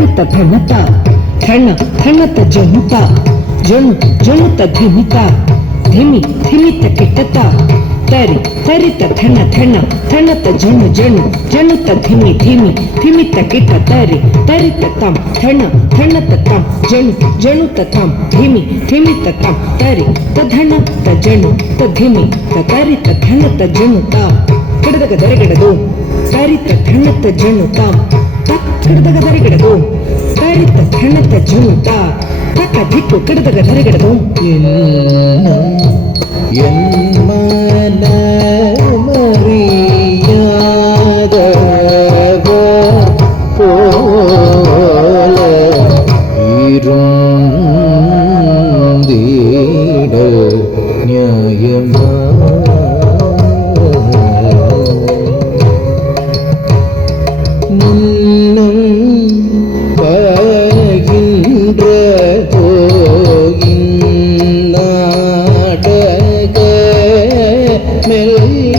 ತರಿತ ಧನತ ಥಣ ಥಣತ ಜನುತ ಜನು ಜನುತ ಧಿಮಿತ ಧಿಮಿ ಧಿಮಿತ ಕಿಟತ ತರಿ ತರಿತ ಥಣ ಥಣ ಥಣತ ಜನು ಜನು ಜನುತ ಧಿಮಿ ಧಿಮಿ ಧಿಮಿತ ಕಿಟ ತರಿ ತರಿತ ತಂ ಥಣ ಥಣತ ತಂ ಜನು ಜನುತ ತಂ ಧಿಮಿ ಧಿಮಿತ ತಂ ತರಿ ತಧಣ ತ ಜನು ತ ಧಿಮಿ ತ ತರಿತ ಥಣತ ಜನು ತ ಕಡದಗ ದರಗಡದು ತರಿತ ಥಣತ ಜನು ತಾಂ ಕಡದಗ ದರಗಡದು ತರಿತ ಥಣತ ಜನು ತ ತಕ ದಿಕ್ಕು ಕಡದಗ ದರಗಡದು ಎನ್ಮನ ಮರಿಯಾದವ ಪೋಲ இருந்தீட நியாயமா முன்னம் வருகின்ற நாடக மெல்ல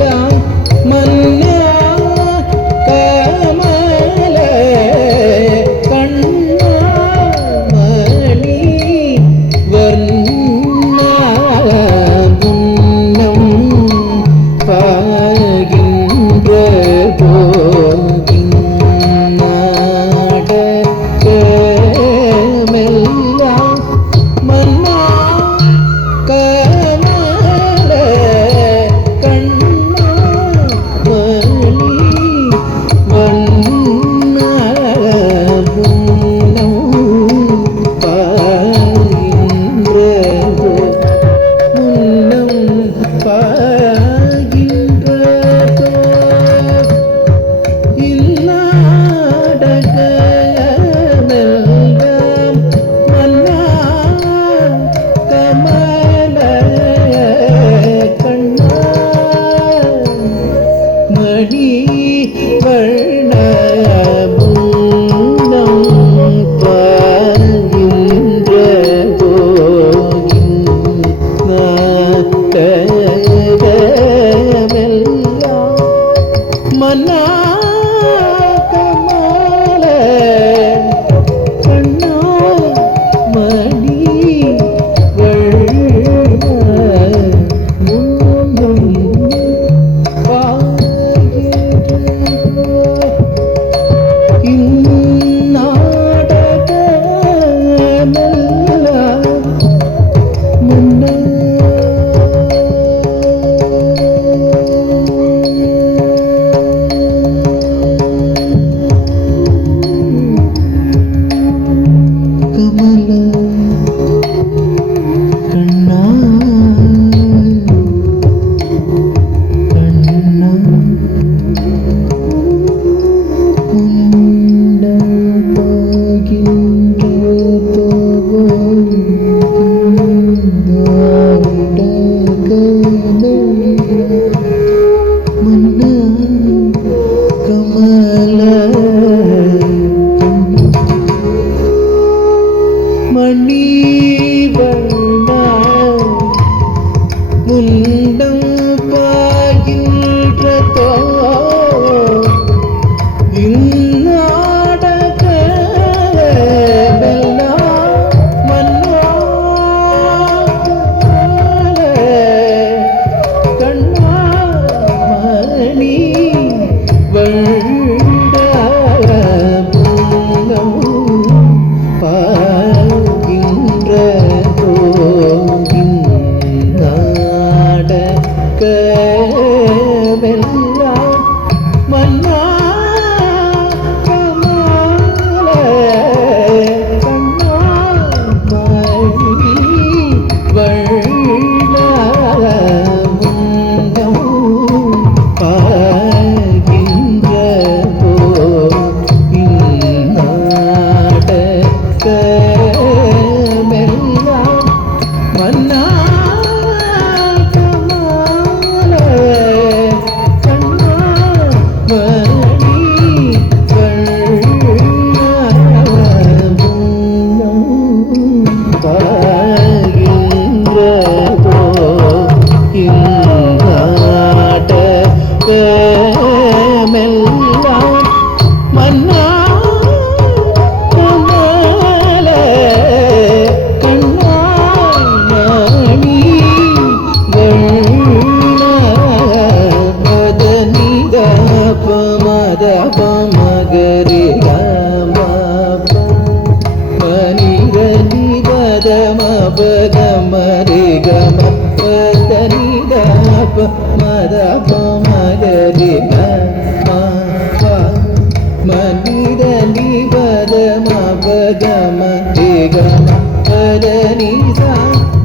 ಗಮ ರೇ ಗಮ ಪದ ನಿ ಸಾ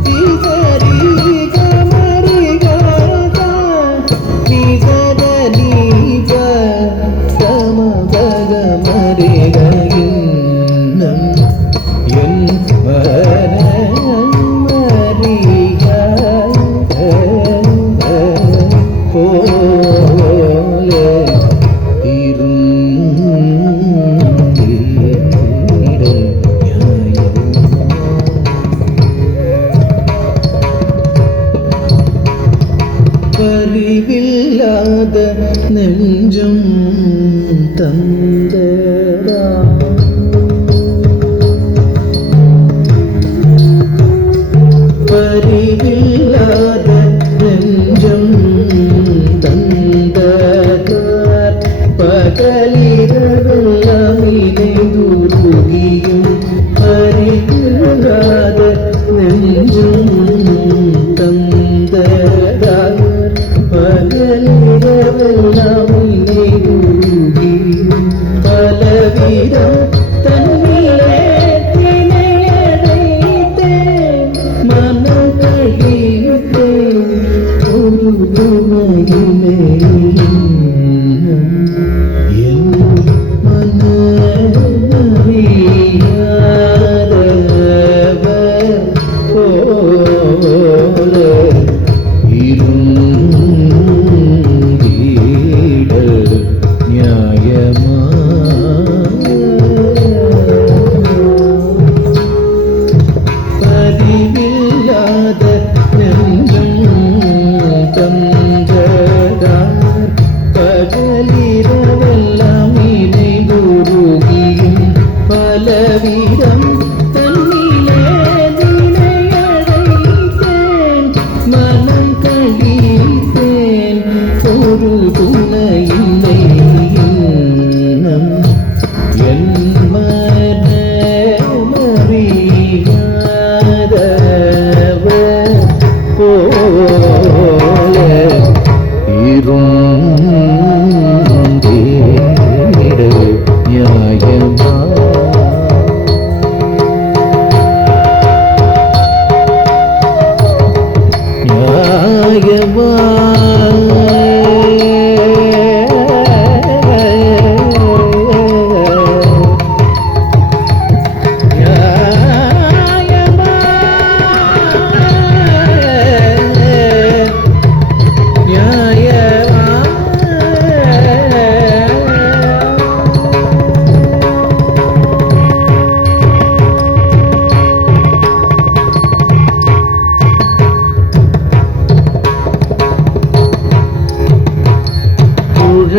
ನಿ ಸರಿ ಗಮ ರೇ ಗ ಸಾ ನಿ ಸದ ನಿ ಪ ಗಮ ಗಮ ರೇ ಗ ಇನ್ನಂ ಎನ್ ವರ ಮರಿಗ போலே பரிவில்லாத நெஞ்சம் தந்தரா பரிவில்லாத நெஞ்சம் தந்ததார் பகலிரவெல்லாம் இணைந்துருகியும் பரிவில்லாத நெஞ்சம் தந்ததார் பகலிரவெல்லாம் இணைந்துருகியும் பலவிதம் தன்னிலே திணையடைத்தேன் மனம் கழித்தேன் ஒரு துணையிலே என் மனமறியாதவர் போல இருந்தீட நியாயமா பதிவில்லாத நெஞ்சம் தந்ததார் பகலிரவெல்லாம் இணைந்துருகியும் பலவிதம் தன்னிலே திணையடைத்தேன் மனம் கழித்தேன் ஒரு துணையில்லை இன்னம் என் மனமறியாதவர் போல இருந்தீட நியாயமா நியாயமா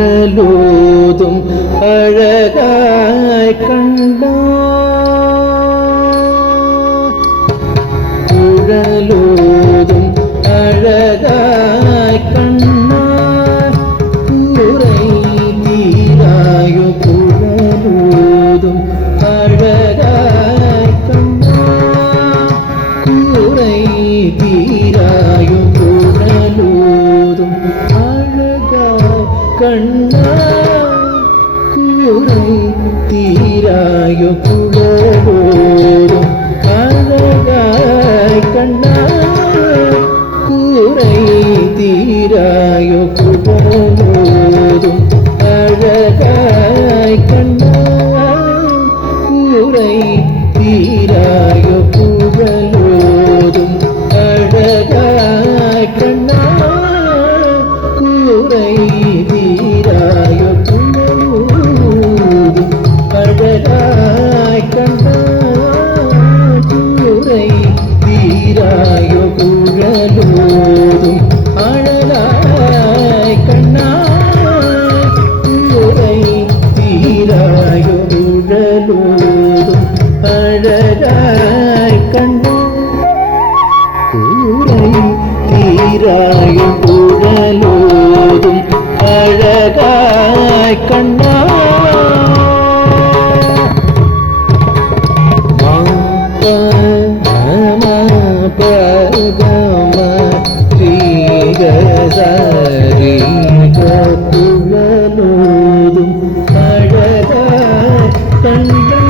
குழலோதும் அழகாய் கண்டார் குழலோதும் அழகாய் கண்டார் கூரை தீராயோ குழலோதும் அழகாய் கண்டார் கூரை தீராயோ குழலோதும் அழகாய் கண்ணா கூரை தீராயோ குழலோதும் அழகாய் கண்ணா கூரை தீராயோ குழலோதும் அழகாய் கண்ணா கூரை தீராயோ குழலோதும் அழகாய் கண்ணா கூரை தீராயோ குழலோதும் அழகாய் கண்ணா கூரை தீராயோ குழலோதும் அழகாய் கண்ணா கூரை தீராயோ குழலோதும் அழகாய் கண்ணா கூரை தீராயோ குழலோதும் அழகாய் கண்ணா குழலோதும் அழகாய் கண்ணா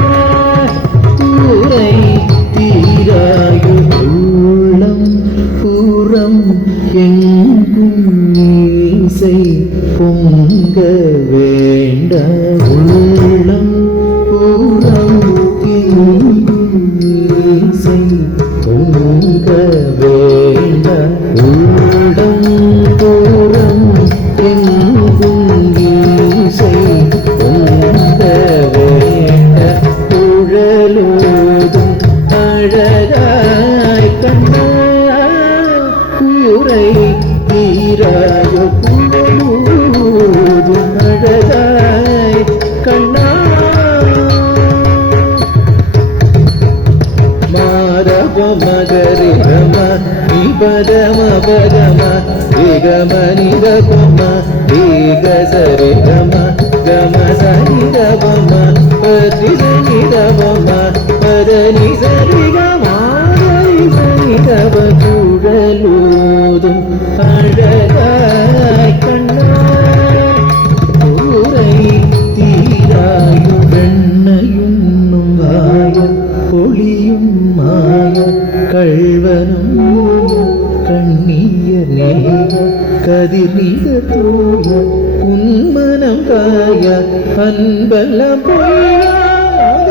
பொம்மகரி கம நிபதம பதம ரிகம நித பொம்ம ரிக சரி கம கம சனித பொம்ம பதி சனித பொம்ம பதனி சரி கம சனித குழலூதும் அழகாய் கண்ணா ஊரை தீராயும் வெண்ணையுண்ணும் வாய பொழியும் மாய கள்வனும் கண்ணீய நேய கதிர் நீத தூய உன்மனம் காய அன்பல்ல பொய்யாகவே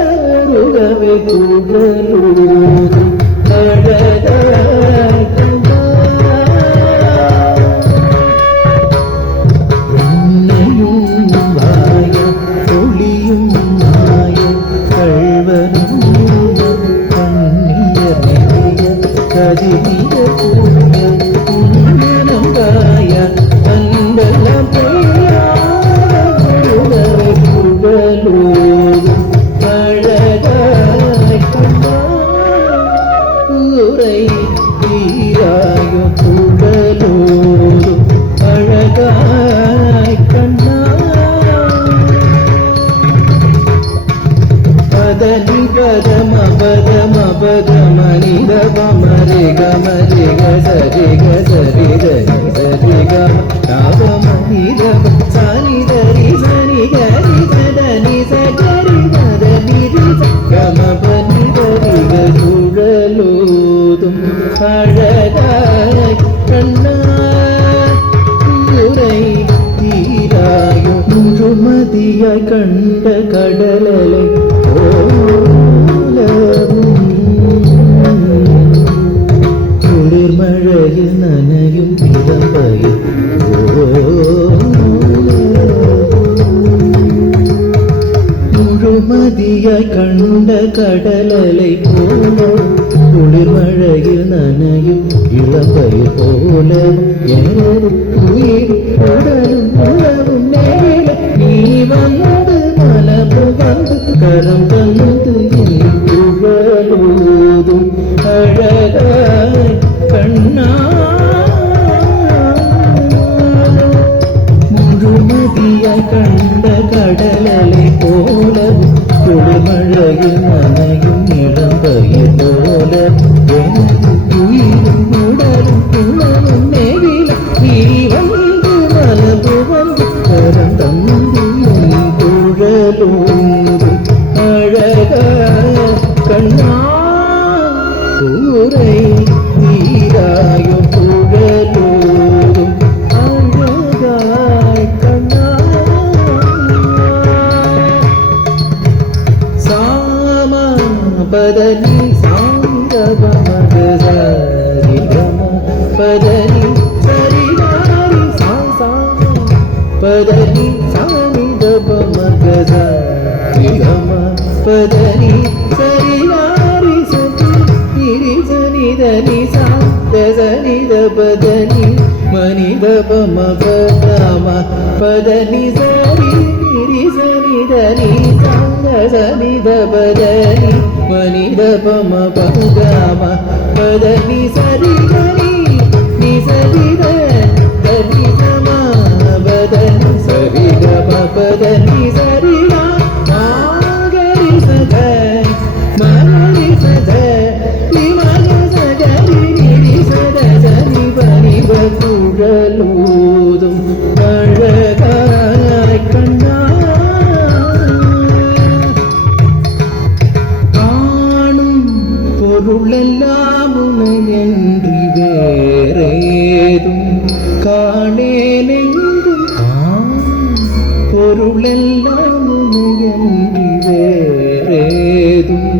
குழலூதும் அழகாய் கண்ணா கண்ட கடலலை குளிர்மழையில் நனையும் இளம்பயில் முழுமதியாய் கண்ட கடலலை போல குளிர்மழையில் நனையும் இளம்பயில் போல எனது உயிர் உடலும் உழவும் நேர நீ வந்து மலபு வந்து கரம் தந்து குழலூதும் அழகாய் கண்ணா முழுமதியாய் கண்ட கடலலை போல குளிர்மழையில் நனையும் இளம்பயில் போல எனது உயிரும் உடலும் உணவும் நேரில நீ வந்து மலபு வந்து கரம் தந்து குழலூதும் அழகாய் கண்ணா ஊரை நீராயும் குழலூதும் அழகாய் கண்ணா சாம பதனி சாந்தபமக சரிகம பதனி சரிகாரி சாசாம பதனி சாமிதபமக சரிகம பதனி சரிகாரி சதி நிரிசனிதனி சாந்தசனித பதனி மனிதபம பதம பதனி சரி நிரிசனிதனி சாந்தசனித பதனி மனிதபம பதம பதனி சரிகனி நிசரித தனி சம பதனி சரிகம பதனி சரிகா ஆகரி சத மகரி சத விமக சகரி நிரி சத சனி பனி குழலூதும் அழகாய் கண்ணா காணும் பொருளெல்லாம் உனையன்றி வேறேதும் காணேனெங்கும் பொருளெல்லாம் உனையன்றி வேறேதும்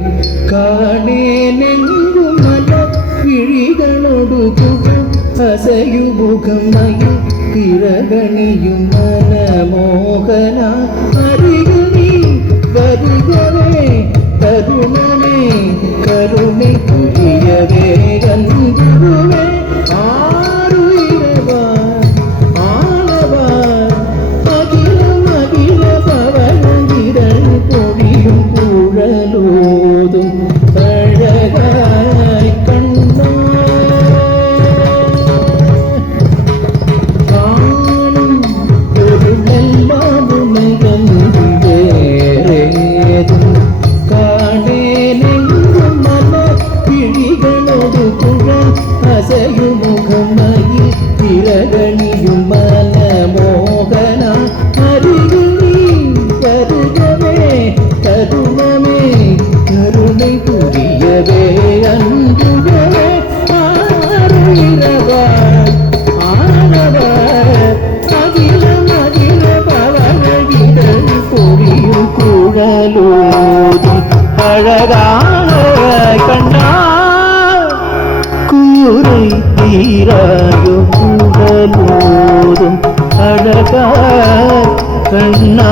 காணேனெங்கும் மன விழிகளோடு புகம் அசையுமுகம் மயில் பிறகணியும் மனமோகனா அருகனி வருகவே தருணமே கருணை புரியவே கந்துருவே ஆருயிரவார் ஆளவார் அகிலம் அகில பவனந்திரன் பொழியும் குழலோதும் அழகாய் அழகான கண்ணா கூரை தீராயோ கூடலோதும் அழகா கண்ணா